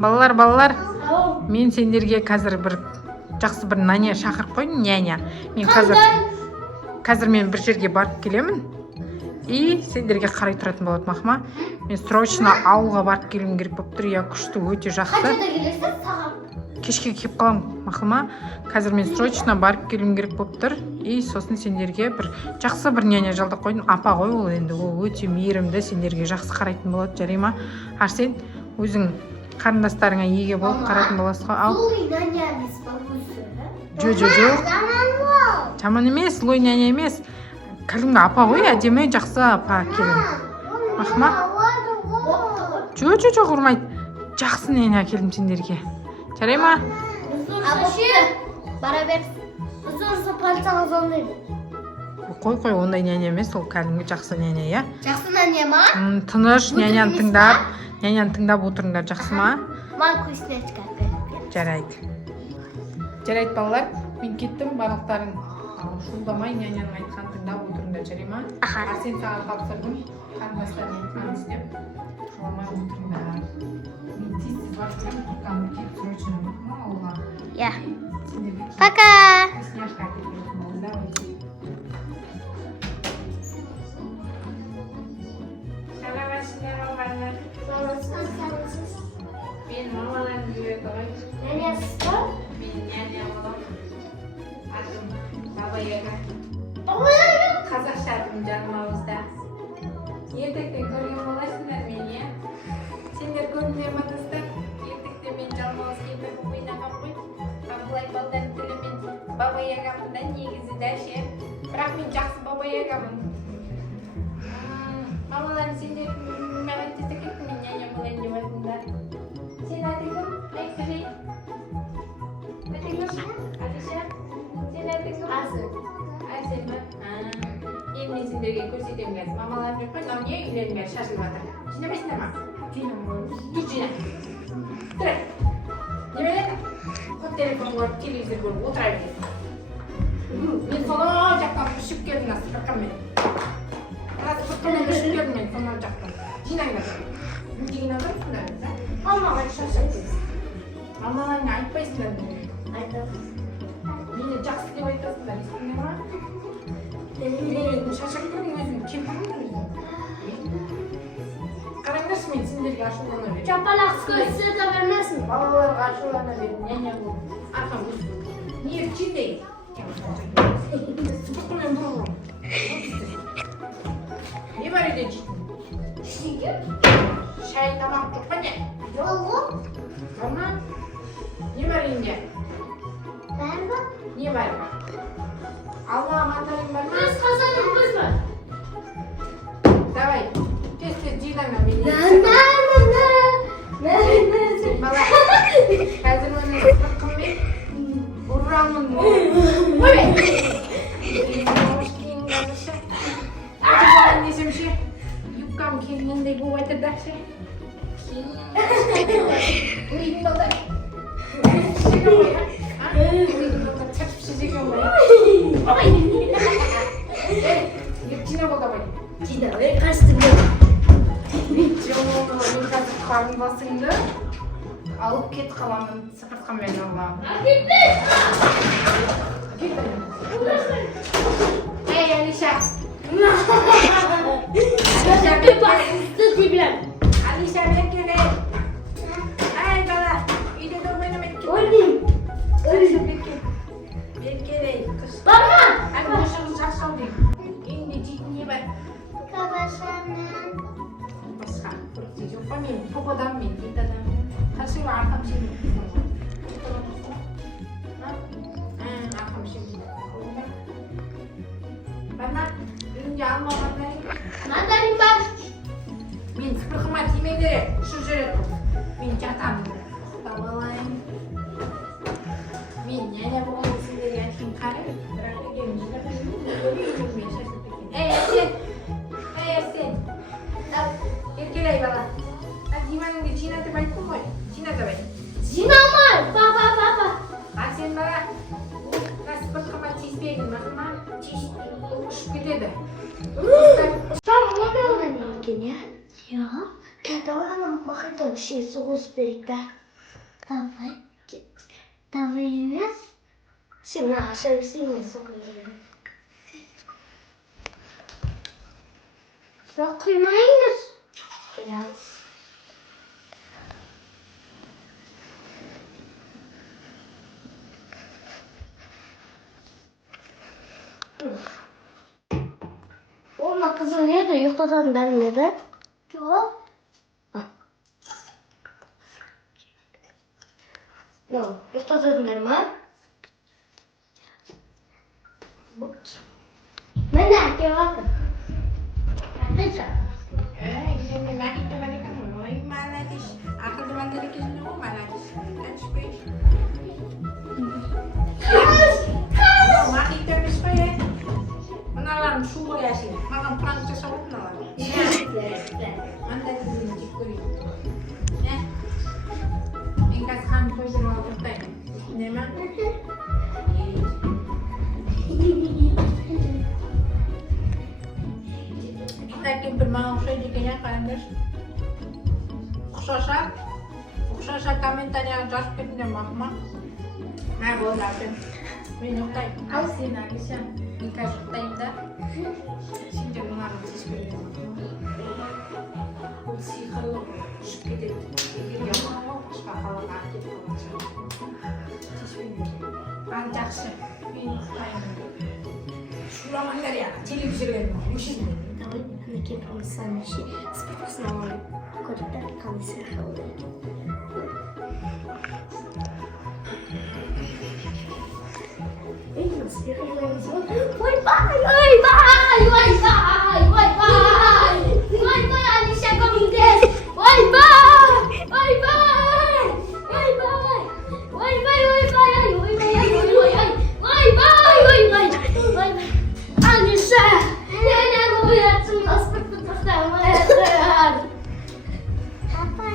Балалар, мен сендерге қазір бір жақсы бір няня шақырып қойдым, няня. Мен қазір мен бір жерге барып келемін. И сендерге қарай тұратын болады, Махма. Мен срочно ауылға барып келуім керек болып тұр. Я күшті өте жақсы. Қашанда келесіз сағат? Кешке келіп қаламын, Махма. Қазір мен срочно барып келуім керек болып тұр. И сосын сендерге бір жақсы бір няня жалдап қойдым. Апа ғой ол енді, ол өте мейірімді, сендерге жақсы қарайтын болады, жарай ма? Арсен, өзің қарындастарыңа еге болып қарайтын боласыз ғой. Ал. Луи няня емес па өзі? Жоқ. Жаман емес, Луи няня емес. Кәдімгі апа ғой, әдемі жақсы апа келін. Махма? Жоқ, ұрмайды. Жақсы няня әкелдім сендерге. Жарай ма? Бара бер. Ұрса пальцаңа звондайды. Қой, ондай няня емес, ол кәдімгі жақсы няня, я? Жақсы няня ма? Тыныш, няняны тыңдап отырыңдар, жақсы ма? Маған вкуснячка әкеліп. Жарайды, балалар, мен кеттім, барлықтарың шуылдамай, няняның айтқанын тыңдап отырыңдар, жарай ма? Арсен саған тапсырдым, қарындастарың айтқанын істеп, шуылдамай отырыңдар. Мен тез барып келем, тұрқанды келіп срочно ма ауылға? Я. Пока. Вкусняшка әкеліп болдым, давайте. Мен мамаларым жүреді ғой. Нянясыз ба? Мен няня боламын. Атым Баба Яга. Қазақша атым жаным ауызда. Ертектен көрген боласыңдар мен, иә? Сендер көрмей амандастар. Ертекте мен жаным ауыз келмеп ойнаған ғой. Абылай балдан тілі мен Баба Ягамын да негізі да ше. Бірақ мен жақсы Баба Ягамын. Мамаларым сендер маған тезде кеттің, мен няня болайын деп айтыңдар. Сен атың кім? Айқырай. Атың кім? Алиша? Сен атың кім? Арсен ба? Енді мен сендерге көрсетемін қазір. Мамаларым жоқ қой, мынау не үйлерің бәрі шашылып жатыр. Жинамайсыңдар ма? Тут жина. Тұр. Немелер? Қот телефон көріп, телевизор көріп отыра бересің. Мен сонау жақтан ұшып келдім, сыпыртқанмен. Сыпыртқанмен ұшып келдім мен сонау жақтан. Жинаңдар. Деген алырсыңдар, да? Мамаға шашып келесің. Мамаларыңа айтпайсыңдар мен. Айтамыз. Мені жақсы деп айтасыңдар, естіңдер ма? Мен шашып келдім, өзім кемпірмін өзім. Қараңдаршы, мен сендерге ашулана беремін. Жапалақ көзсі де бермесін. Балаларға ашулана беремін, няня болып. Арқам өсіп. Не, читай. Сыпыртқымен бұрылым. Не бар еді жейтін? Шеге? Шай, тамақ жоқ па не? Жолғы? Мама? Не бар енді? Бәр ба? Не бар ма? Алма, мандарин бар ма? Көз қазаның көз бар. Давай, тез жинаңа мен. Бала, қазір оны сыпыртқымен ұрамын. Ой бе! Мауыш кейін қалышы. Әті болайын десем ше, юбкам келгендей болып айтырда ше. Үйдің балдар. Шешеге ой, а? Үйдің балдар чашып шешеге ой. Ой! Жина болды абай. Жина, қашты бер. Мен қазір қарындасыңды алып кет қаламын, сыпыртқамен аламын. Ей, Алиша! Алиша, бер келейін. Ай, бала, үйде де ойнамайды кен. Ойнайым. Алиша, бер келейін. Барма! Әні шығын шақшау дейм. Үйінде жейтін не бар? Кабашаны. Басқа, көрікте жоқ па мен? Топ адам мен, ет адам. Қаршыға арқам шемін. Арқам шемін. Бана, үйінде алма мандарин. Мандарин бар. Мен сыпырқыма тимеңдер, ұшып жүреді. Мен жатамын. Табалайын. Мен няня болғанды сендерге айтқым қарай. Бірақ егер мен шашып кеткен. Ей, Арсен! Ей, Арсен! Еркелей бала. Диманыңды жинатып айттым ғой. Жина давай. Жинамай! Папа. Арсен бала. Сыпыртқыма тиіспейді. Мақыма тиіспейді. Ұшып кетеді. Там много екен, я? Я? Давай нам махайтон шесть соғыз берейік, да? Давай. Давай. Сильно, сильно согреем. Закрываешь? Да. Ona kızın nerede? Yoktan vermedi. Yok. Yok. Yoktan vermedi. Mana ke baka? Ada tak? Ini lagi tu balik kamu. Ini malah dis. Aku tu balik lagi sini aku malah dis. Dan space. Mati terus kaya. Menalan suhu ya sih. Makan Prancis awak nalan. Anda tu cikuri. Ya. Ingkas ham kau jangan bertai. Nema. Kita bermain saya jadinya kan guys. Khususnya kami tanya Jasper dan Mama. Nah, boleh kan? Minum teh. Asin lagi sih. Ingkas teh dah. Sini jangan marah sih sebenarnya. Kursi kalau sedikit yang mau kalau kaki kalau saya. Ancak sih. Ini lain. Sudah mana dia? Cilik musim. Давай накинем сами щи. Спокойно. Куда кому сахар. Эй, ой, бай, Алиша комингес. Ой, бай. Алиша, я не могу отсюда спуститься. Apa?